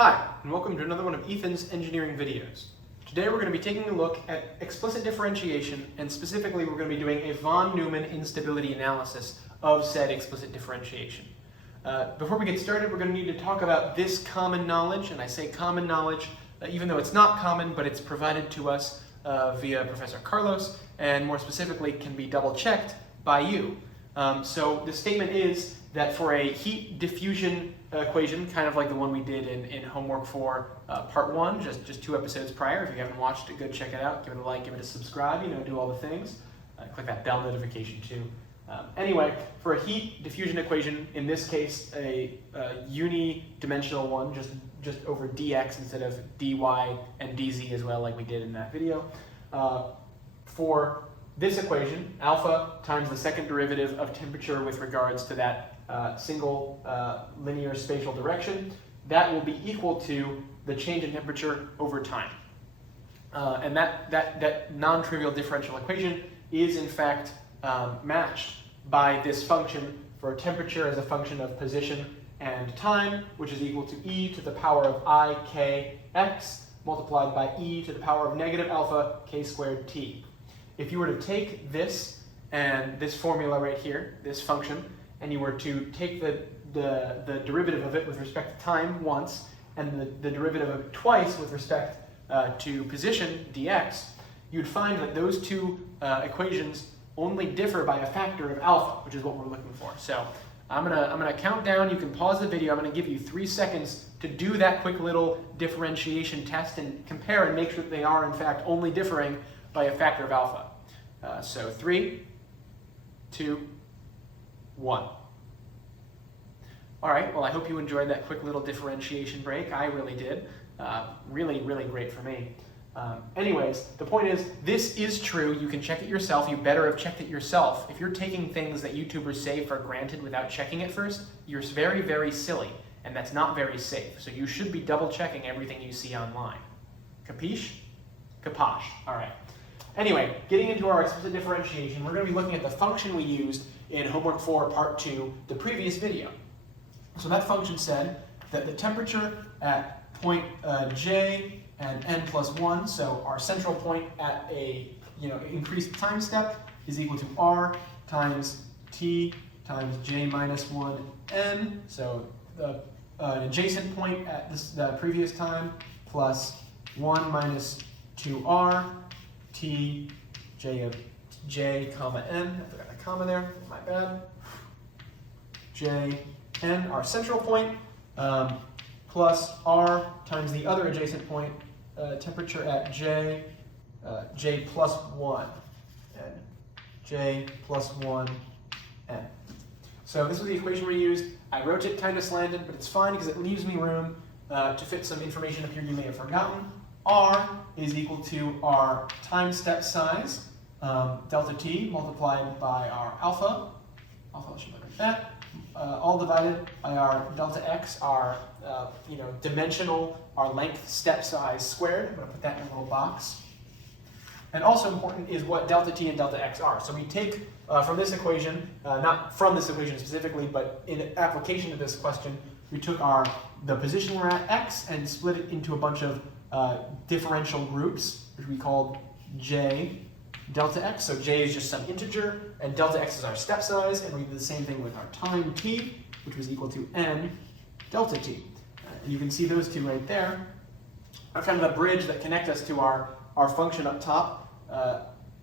Hi, and welcome to another one of Ethan's engineering videos. Today we're going to be taking a look at explicit differentiation, and specifically we're going to be doing a von Neumann instability analysis of said explicit differentiation. Before we get started, we're going to need to talk about this common knowledge, and I say common knowledge even though it's not common, but it's provided to us via Professor Carlos, and more specifically can be double-checked by you. So the statement is that for a heat diffusion equation, kind of like the one we did in homework for part 1, just 2 episodes prior. If you haven't watched it, go check it out. Give it a like, give it a subscribe, do all the things. Click that bell notification too. Anyway, for a heat diffusion equation, in this case, a unidimensional one, just over dx instead of dy and dz as well, like we did in that video. For this equation, alpha times the second derivative of temperature with regards to that single linear spatial direction, that will be equal to the change in temperature over time. And that non-trivial differential equation is in fact matched by this function for temperature as a function of position and time, which is equal to e to the power of I k x multiplied by e to the power of negative alpha k squared t. If you were to take this and this formula right here, this function, and you were to take the derivative of it with respect to time once, and the derivative of it twice with respect to position dx, you'd find that those two equations only differ by a factor of alpha, which is what we're looking for. So I'm gonna count down. You can pause the video. I'm gonna give you 3 seconds to do that quick little differentiation test and compare and make sure that they are in fact only differing by a factor of alpha. So 3, 2, 1. All right, well, I hope you enjoyed that quick little differentiation break. I really did. Really, really great for me. Anyways, the point is, this is true. You can check it yourself. You better have checked it yourself. If you're taking things that YouTubers say for granted without checking it first, you're very, very silly, and that's not very safe. So you should be double checking everything you see online. Capiche? Caposh. All right. Anyway, getting into our explicit differentiation, we're going to be looking at the function we used in homework 4, part 2, the previous video. So that function said that the temperature at point j and n plus 1, so our central point at a increased time step, is equal to r times t times j minus 1 n, so the adjacent point at the previous time, plus 1 minus 2r t j of j comma n, I forgot a comma there, my bad, j n, our central point, plus r times the other adjacent point, temperature at j, j plus 1, and j plus 1 n. So this was the equation we used. I wrote it kind of slanted, but it's fine because it leaves me room to fit some information up here you may have forgotten. R is equal to our time step size, delta t, multiplied by our alpha. Alpha should look like that. All divided by our delta x, our dimensional, our length step size squared. I'm going to put that in a little box. And also important is what delta t and delta x are. So we take from this equation, not from this equation specifically, but in application to this question, we took the position we're at, x, and split it into a bunch of differential groups, which we called j delta x. So j is just some integer, and delta x is our step size, and we did the same thing with our time t, which was equal to n delta t. And you can see those two right there are kind of the bridge that connect us to our function up top,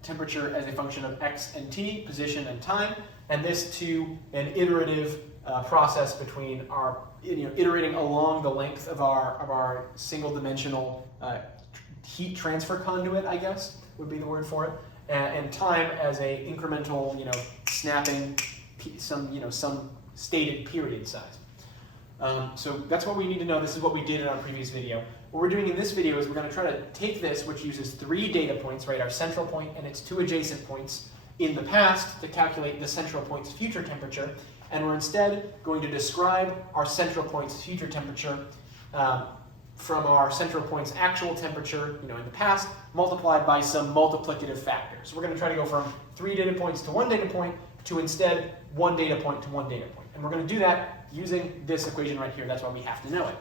temperature as a function of x and t, position and time, and this to an iterative process between our, iterating along the length of our single-dimensional heat transfer conduit, I guess would be the word for it, and time as a incremental, snapping some stated period size. So that's what we need to know. This is what we did in our previous video. What we're doing in this video is we're going to try to take this, which uses 3 data points, right, our central point and its 2 adjacent points in the past to calculate the central point's future temperature, and we're instead going to describe our central point's future temperature from our central point's actual temperature, in the past, multiplied by some multiplicative factors. So we're going to try to go from 3 data points to 1 data point to instead 1 data point to 1 data point. And we're going to do that using this equation right here. That's why we have to know it.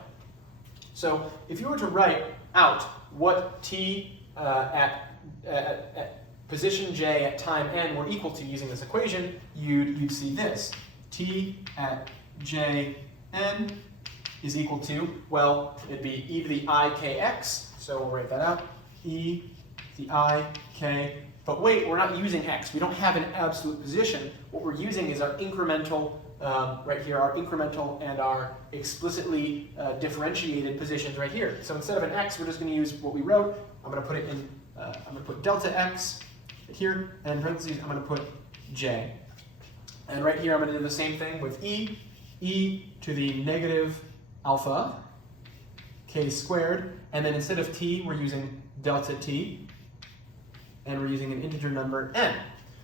So if you were to write out what t at position j at time n were equal to using this equation, you'd see this. T at j n is equal to, well, it'd be e to the I kx, so we'll write that out, e to the I k, but wait, we're not using x. We don't have an absolute position. What we're using is our incremental, right here, our incremental and our explicitly differentiated positions right here. So instead of an x, we're just going to use what we wrote. I'm going to put it in, I'm going to put delta x here, and in parentheses, I'm going to put j. And right here, I'm going to do the same thing with e to the negative alpha k squared, and then instead of t, we're using delta t, and we're using an integer number n.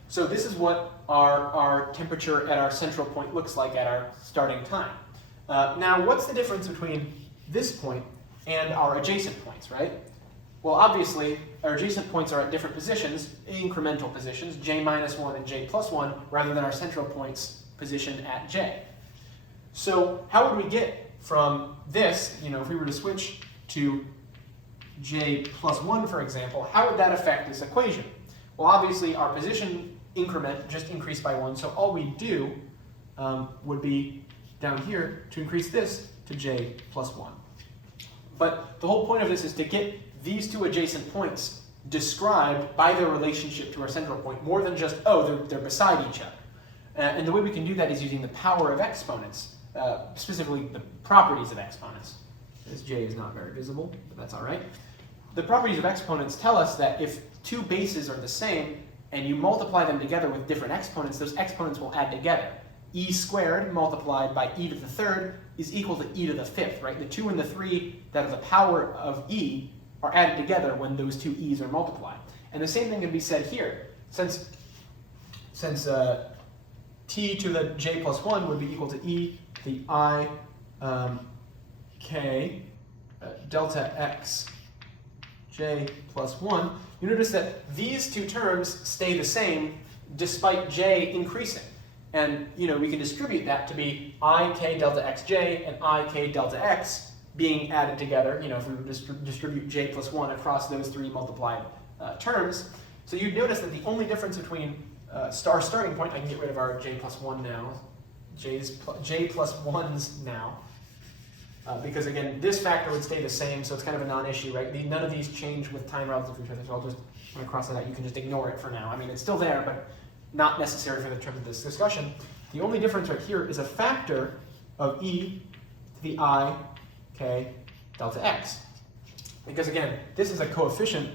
So this is what our temperature at our central point looks like at our starting time. Now, what's the difference between this point and our adjacent points, right? Well, obviously, our adjacent points are at different positions, incremental positions, j minus 1 and j plus 1, rather than our central point's position at j. So how would we get from this, if we were to switch to j plus 1, for example, how would that affect this equation? Well, obviously, our position increment just increased by 1, so all we do would be down here to increase this to j plus 1. But the whole point of this is to get these two adjacent points described by their relationship to our central point, more than just, oh, they're beside each other. And the way we can do that is using the power of exponents, specifically the properties of exponents. This j is not very visible, but that's all right. The properties of exponents tell us that if two bases are the same and you multiply them together with different exponents, those exponents will add together. E squared multiplied by e to the third is equal to e to the fifth, right? The 2 and the 3 that are the power of e are added together when those two e's are multiplied. And the same thing can be said here. Since t to the j plus 1 would be equal to e to the I k delta x j plus 1, you notice that these two terms stay the same despite j increasing. And we can distribute that to be I k delta xj and I k delta x being added together, if we distribute j plus 1 across those three multiplied terms. So you'd notice that the only difference between our starting point, I can get rid of our j plus 1 now, j plus 1s now, because again, this factor would stay the same, so it's kind of a non-issue, right? None of these change with time relative to each other, so I'll just, when I cross that out, you can just ignore it for now. I mean, it's still there, but not necessary for the terms of this discussion. The only difference right here is a factor of e to the I k delta x. Because again, this is a coefficient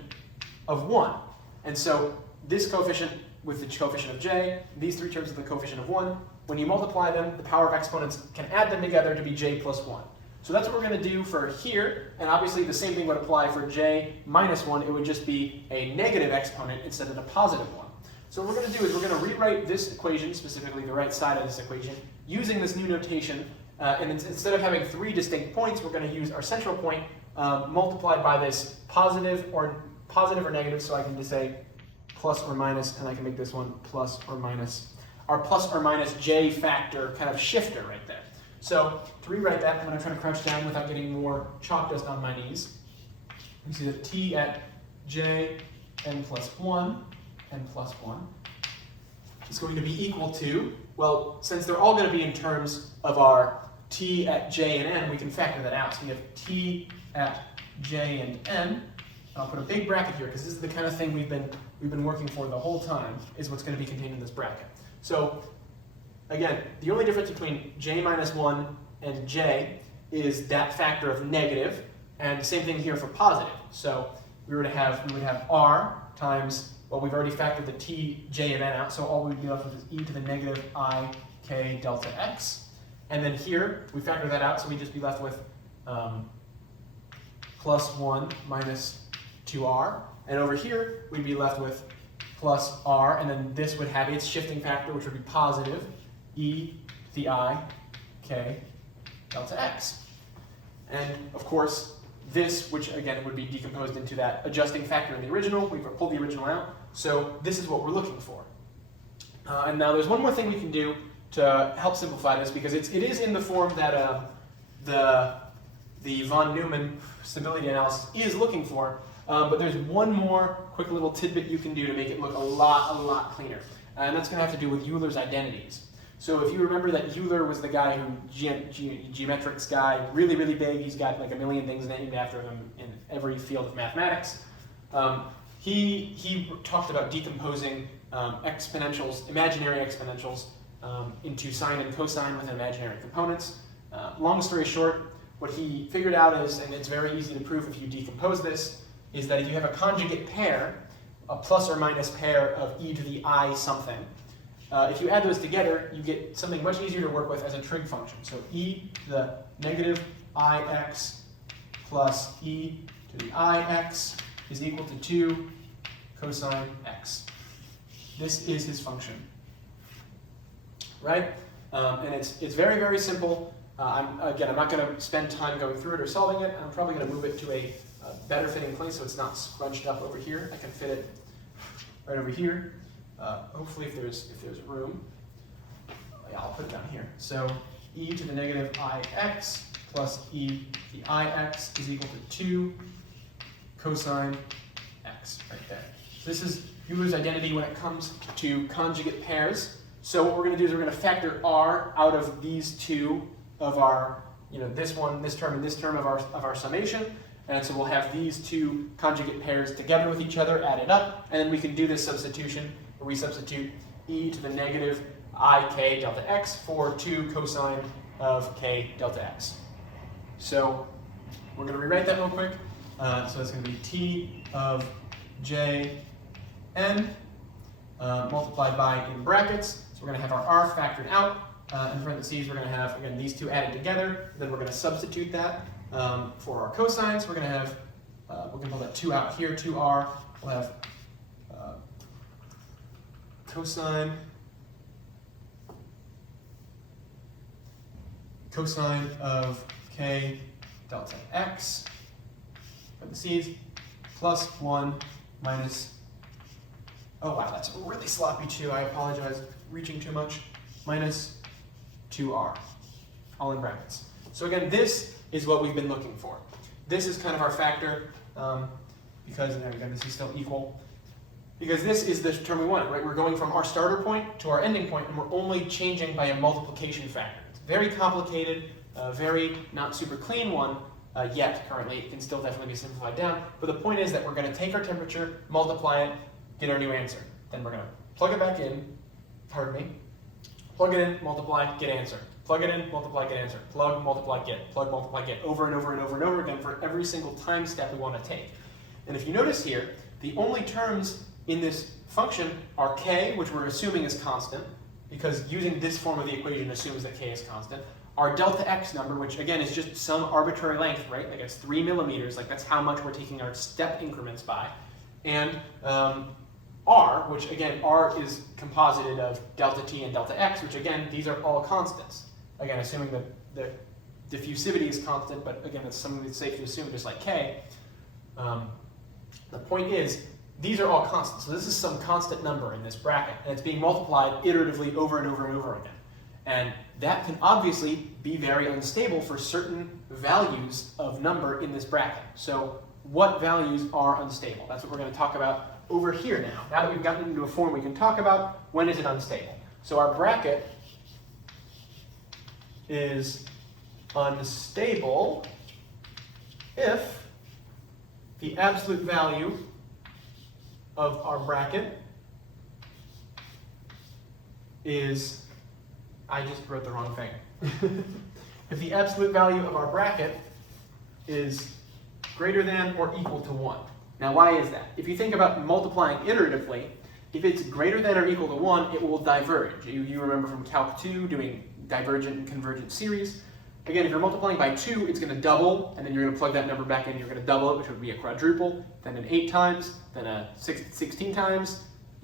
of 1. And so this coefficient with the coefficient of j, these three terms with the coefficient of 1, when you multiply them, the power of exponents can add them together to be j plus 1. So that's what we're going to do for here, and obviously the same thing would apply for j minus 1. It would just be a negative exponent instead of a positive one. So what we're going to do is we're going to rewrite this equation, specifically the right side of this equation, using this new notation. And instead of having three distinct points, we're going to use our central point multiplied by this positive or negative, so I can just say plus or minus, and I can make this one plus or minus. Our plus or minus j factor kind of shifter right there. So to rewrite that, I'm going to try to crouch down without getting more chalk dust on my knees. You see that t at j n plus 1 is going to be equal to, well, since they're all going to be in terms of our t at j and n, we can factor that out. So we have t at j and n, and I'll put a big bracket here because this is the kind of thing we've been working for the whole time, is what's going to be contained in this bracket. So again, the only difference between j minus 1 and j is that factor of negative, and same thing here for positive. So we would have r times, well, we've already factored the t, j, and n out, so all we'd be left with is e to the negative I k delta x. And then here, we factor that out, so we'd just be left with plus 1 minus 2r. And over here, we'd be left with plus r, and then this would have its shifting factor, which would be positive, e to the I k delta x. And of course, this, which again would be decomposed into that adjusting factor in the original, we've pulled the original out, so this is what we're looking for. And now there's one more thing we can do to help simplify this, because it is in the form that the von Neumann stability analysis is looking for. But there's one more quick little tidbit you can do to make it look a lot cleaner. And that's going to have to do with Euler's identities. So if you remember that Euler was the guy who, geometrics guy, really big, he's got like a million things named after him in every field of mathematics. He talked about decomposing exponentials, imaginary exponentials, into sine and cosine with imaginary components. Long story short, what he figured out is, and it's very easy to prove if you decompose this, is that if you have a conjugate pair, a plus or minus pair of e to the I something, if you add those together, you get something much easier to work with as a trig function. So e to the negative ix plus e to the ix is equal to 2 cosine x. This is his function, right? And it's very simple. I'm not going to spend time going through it or solving it. I'm probably going to move it to a better fitting place so it's not scrunched up over here. I can fit it right over here. Hopefully if there's room. Yeah, I'll put it down here. So e to the negative ix plus e to the ix is equal to 2 cosine x right there. So this is Euler's identity when it comes to conjugate pairs. So what we're going to do is we're going to factor r out of these two of our, this one, this term, and this term of our summation. And so we'll have these two conjugate pairs together with each other, added up, and then we can do this substitution where we substitute e to the negative ik delta x for 2 cosine of k delta x. So we're going to rewrite that real quick. So it's going to be t of j n multiplied by in brackets. So we're going to have our r factored out. In parentheses, we're going to have, again, these two added together. Then we're going to substitute that for our cosines. We're going to have, we're going to pull that 2 out here, 2r. We'll have cosine of k delta x, parentheses, plus 1 minus, oh wow, that's really sloppy too, I apologize, reaching too much, minus 2r, all in brackets. So again, this is what we've been looking for. This is kind of our factor, because, and again, this is still equal, because this is the term we wanted, right? We're going from our starter point to our ending point, and we're only changing by a multiplication factor. It's very complicated, very not super clean one yet currently. It can still definitely be simplified down, but the point is that we're going to take our temperature, multiply it, get our new answer. Then we're going to plug it back in, plug it in, multiply, get answer. Plug it in, multiply, get answer. Plug, multiply, get. Plug, multiply, get. Over and over and over and over again for every single time step we want to take. And if you notice here, the only terms in this function are k, which we're assuming is constant, because using this form of the equation assumes that k is constant. Our delta x number, which again is just some arbitrary length, right? Like it's 3 millimeters, like that's how much we're taking our step increments by. And r, which again, r is composited of delta t and delta x, which again, these are all constants. Again, assuming that the diffusivity is constant, but again, it's something that's safe to assume, just like k. The point is, these are all constants. So this is some constant number in this bracket, and it's being multiplied iteratively over and over and over again. And that can obviously be very unstable for certain values of number in this bracket. So what values are unstable? That's what we're going to talk about over here now. Now that we've gotten into a form we can talk about, when is it unstable? So our bracket is unstable if the absolute value of our bracket is, I just wrote the wrong thing. If the absolute value of our bracket is greater than or equal to 1. Now why is that? If you think about multiplying iteratively, if it's greater than or equal to 1, it will diverge. You remember from Calc 2 doing divergent and convergent series. Again, if you're multiplying by 2, it's going to double, and then you're going to plug that number back in, you're going to double it, which would be a quadruple, then an 8 times, then a 16 times,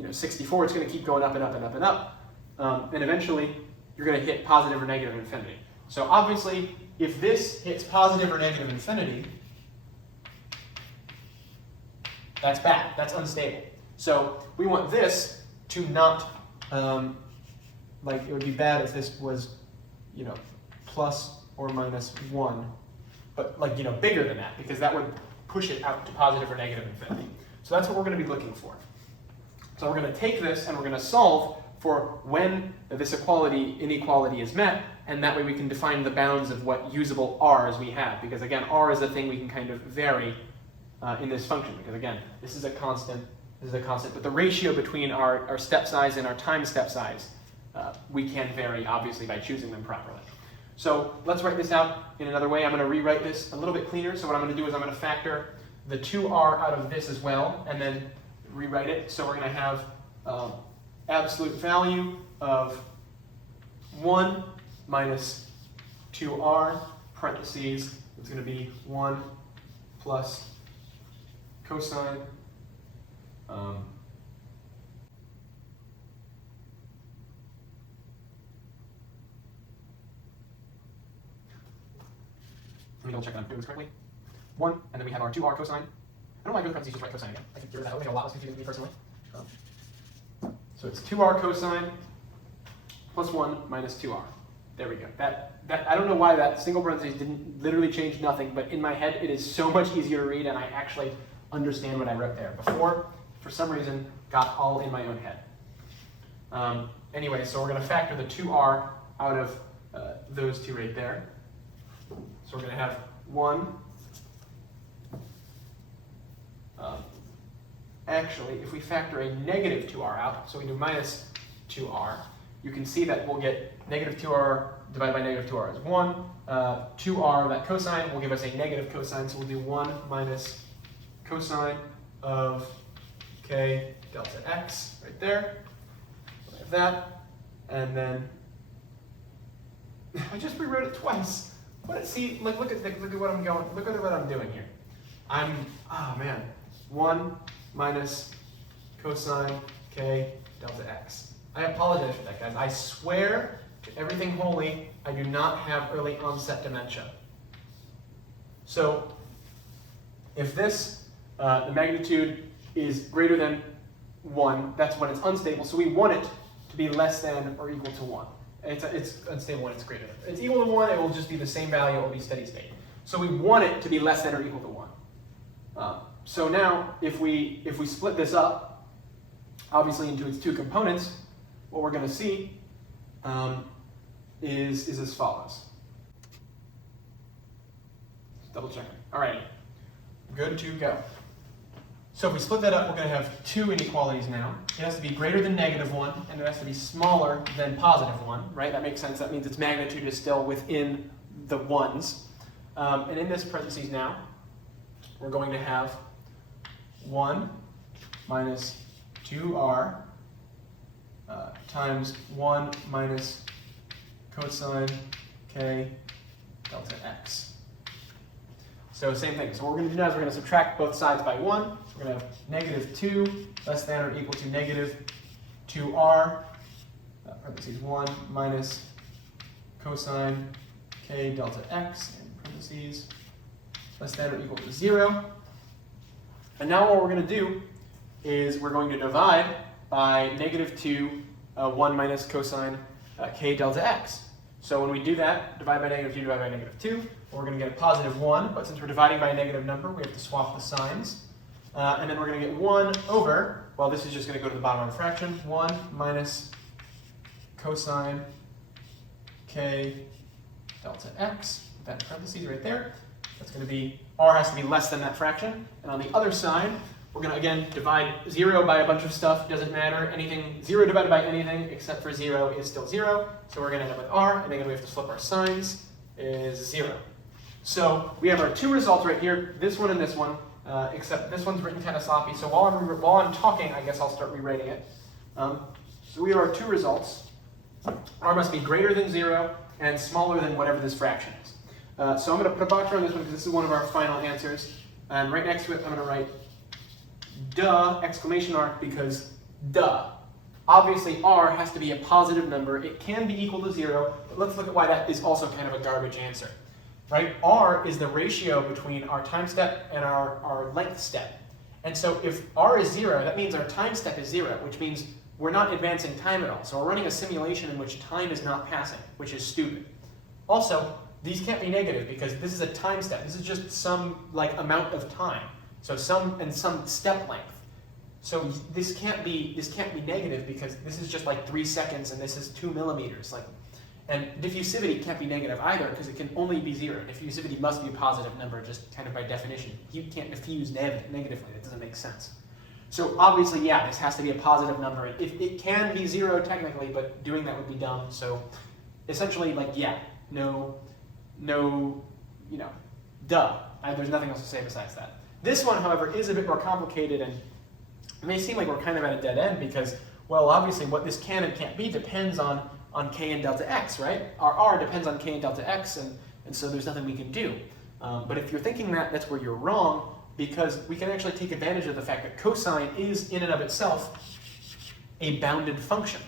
64, it's going to keep going up and up and up and up. And eventually, you're going to hit positive or negative infinity. So obviously, if this hits positive or negative infinity, that's bad, that's unstable. So we want this to not, like it would be bad if this was, plus or minus 1 but like, bigger than that, because that would push it out to positive or negative infinity. So that's what we're going to be looking for. So we're going to take this and we're going to solve for when this inequality is met, and that way we can define the bounds of what usable r's we have, because again, r is the thing we can kind of vary in this function, because again, this is a constant, but the ratio between our step size and our time step size, we can vary, obviously, by choosing them properly. So let's write this out in another way. I'm going to rewrite this a little bit cleaner. So what I'm going to do is I'm going to factor the 2r out of this as well, and then rewrite it. So we're going to have absolute value of 1 minus 2r, parentheses, it's going to be 1 plus cosine let me double check that I'm doing this correctly. 1, and then we have our 2r cosine. I don't know why I go to parentheses, just write cosine again. I think that would make a lot less confusing to me personally. So it's 2r cosine plus 1 minus 2r. There we go. That I don't know why that single parentheses didn't literally change nothing, but in my head it is so much easier to read, and I actually understand what I wrote there. Before, for some reason, got all in my own head. Anyway, so we're going to factor the 2r out of those two right there. So we're going to have 1. Actually, if we factor a negative 2r out, so we do minus 2r, you can see that we'll get negative 2r divided by negative 2r is 1. 2r, that cosine, will give us a negative cosine, so we'll do 1 minus cosine of k delta x right there. So we have that, and then I just rewrote it twice. See, look at what I'm going. Look at what I'm doing here. Oh man, 1 minus cosine k delta x. I apologize for that, guys. I swear to everything holy, I do not have early onset dementia. So if this, the magnitude is greater than 1, that's when it's unstable. So we want it to be less than or equal to 1. It's unstable when it's greater than. If it's equal to 1, it will just be the same value, it will be steady state. So we want it to be less than or equal to 1. So now, if we split this up, obviously into its two components, what we're going to see is as follows. Double checking. Alrighty, good to go. So if we split that up, we're going to have two inequalities now. It has to be greater than negative 1, and it has to be smaller than positive 1, right? That makes sense. That means its magnitude is still within the 1s. And in this parentheses now, we're going to have 1 minus 2r times 1 minus cosine k delta x. So same thing. So what we're going to do now is we're going to subtract both sides by 1. So we're going to have negative 2 less than or equal to negative 2r, parentheses 1 minus cosine k delta x, in parentheses, less than or equal to 0. And now what we're going to do is we're going to divide by negative 2, 1 minus cosine k delta x. So when we do that, divide by negative 2, divide by negative 2, we're going to get a positive 1, but since we're dividing by a negative number, we have to swap the signs. And then we're going to get 1 over, well, this is just going to go to the bottom of the fraction, 1 minus cosine k delta x, with that in parentheses right there. That's going to be, r has to be less than that fraction. And on the other side, we're going to, again, divide 0 by a bunch of stuff. Doesn't matter. Anything, 0 divided by anything except for 0 is still 0. So we're going to end up with r, and again, we have to flip our signs, is 0. So we have our two results right here, this one and this one, except this one's written kind of sloppy. So while I'm talking, I guess I'll start rewriting it. So we have our two results. R must be greater than 0 and smaller than whatever this fraction is. So I'm going to put a box around this one because this is one of our final answers. And right next to it, I'm going to write duh, exclamation mark, because duh. Obviously, r has to be a positive number. It can be equal to 0, but let's look at why that is also kind of a garbage answer. Right? R is the ratio between our time step and our length step. And so if r is 0, that means our time step is 0, which means we're not advancing time at all. So we're running a simulation in which time is not passing, which is stupid. Also, these can't be negative because this is a time step. This is just some like amount of time. So some step length. So this can't be negative because this is just like 3 seconds and this is 2 millimeters. Like, and diffusivity can't be negative either because it can only be 0. Diffusivity must be a positive number just kind of by definition. You can't diffuse negatively. That doesn't make sense. So obviously, yeah, this has to be a positive number. It can be 0 technically, but doing that would be dumb. So essentially, like, yeah, no, you know, duh. There's nothing else to say besides that. This one, however, is a bit more complicated, and it may seem like we're kind of at a dead end because, well, obviously what this can and can't be depends on k and delta x, right? Our r depends on k and delta x, and so there's nothing we can do. But if you're thinking that, that's where you're wrong, because we can actually take advantage of the fact that cosine is, in and of itself, a bounded function.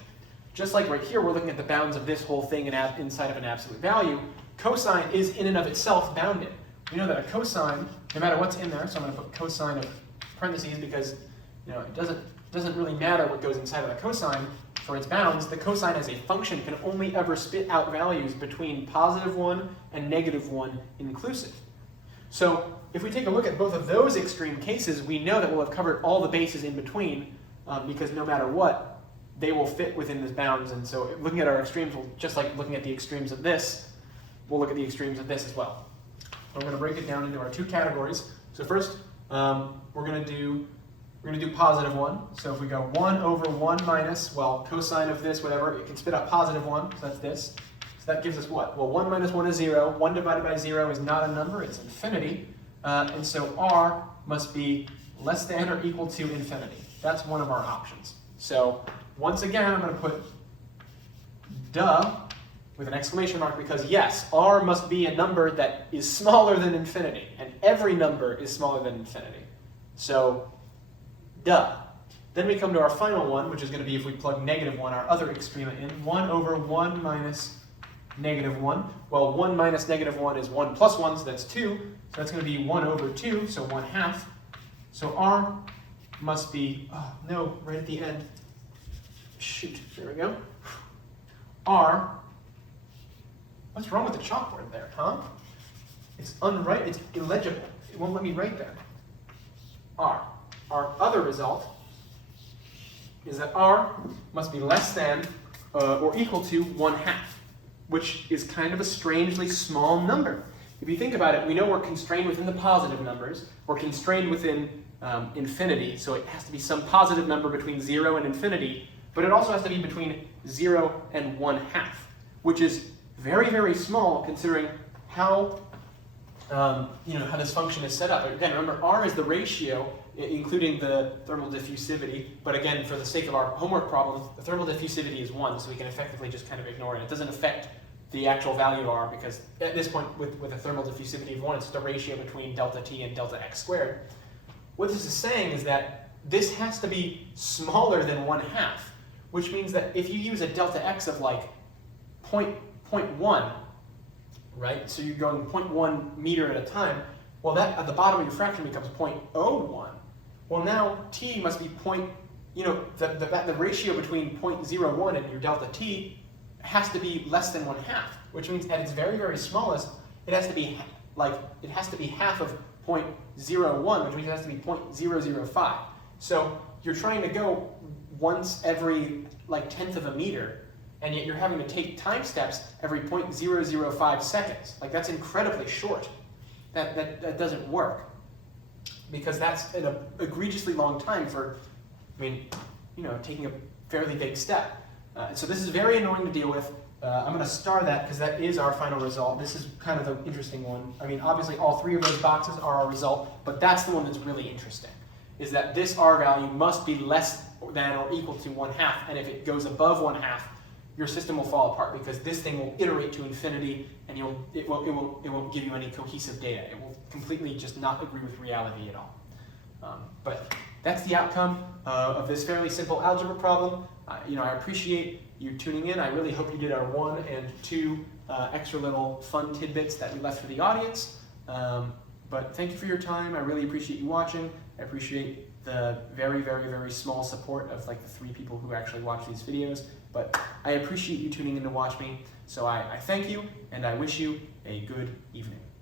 Just like right here, we're looking at the bounds of this whole thing inside of an absolute value, cosine is, in and of itself, bounded. We know that a cosine, no matter what's in there, so I'm going to put cosine of parentheses because, you know, it doesn't really matter what goes inside of the cosine for its bounds. The cosine as a function can only ever spit out values between +1 and -1 inclusive. So if we take a look at both of those extreme cases, we know that we'll have covered all the bases in between because no matter what, they will fit within this bounds. And so looking at our extremes, just like looking at the extremes of this, we'll look at the extremes of this as well. We're going to break it down into our 2 categories. So first, we're going to do +1. So if we go 1 over 1 minus, well, cosine of this, whatever, it can spit out +1, so that's this. So that gives us what? Well, 1 minus 1 is 0. 1 divided by 0 is not a number, it's infinity. And so r must be less than or equal to infinity. That's one of our options. So once again, I'm going to put duh with an exclamation mark because yes, r must be a number that is smaller than infinity. And every number is smaller than infinity. So duh. Then we come to our final one, which is going to be if we plug -1, our other extrema in. 1 over 1 minus -1. Well, 1 minus -1 is 1 plus 1, so that's 2. So that's going to be 1 over 2, so 1/2. So r must be, oh no, right at the end. Shoot, there we go. R, what's wrong with the chalkboard there, huh? It's illegible. It won't let me write there. R. Our other result is that r must be less than or equal to 1/2, which is kind of a strangely small number. If you think about it, we know we're constrained within the positive numbers. We're constrained within infinity, so it has to be some positive number between 0 and infinity, but it also has to be between 0 and 1/2, which is very, very small considering how how this function is set up. Again, remember, r is the ratio, including the thermal diffusivity, but again, for the sake of our homework problem, the thermal diffusivity is 1, so we can effectively just kind of ignore it. It doesn't affect the actual value of r because at this point, with a thermal diffusivity of 1, it's just a ratio between delta t and delta x squared. What this is saying is that this has to be smaller than 1/2, which means that if you use a delta x of like 0.1, right? So you're going 0.1 meter at a time. Well, that at the bottom of your fraction becomes 0.01. Well, now t must be the ratio between 0.01 and your delta t has to be less than 1/2, which means at its very, very smallest, it has to be half of 0.01, which means it has to be 0.005. So you're trying to go once every tenth of a meter, and yet you're having to take time steps every 0.005 seconds. Like, that's incredibly short. That doesn't work because that's an egregiously long time for, taking a fairly big step. So this is very annoying to deal with. I'm going to star that because that is our final result. This is kind of the interesting one. I mean, obviously all 3 of those boxes are our result, but that's the one that's really interesting, is that this r value must be less than or equal to 1/2, and if it goes above 1/2, your system will fall apart because this thing will iterate to infinity, and it won't give you any cohesive data. It will completely just not agree with reality at all. But that's the outcome of this fairly simple algebra problem. I appreciate you tuning in. I really hope you did our 1 and 2 extra little fun tidbits that we left for the audience. But thank you for your time. I really appreciate you watching. I appreciate the very, very, very small support of the 3 people who actually watch these videos. But I appreciate you tuning in to watch me. So I thank you, and I wish you a good evening.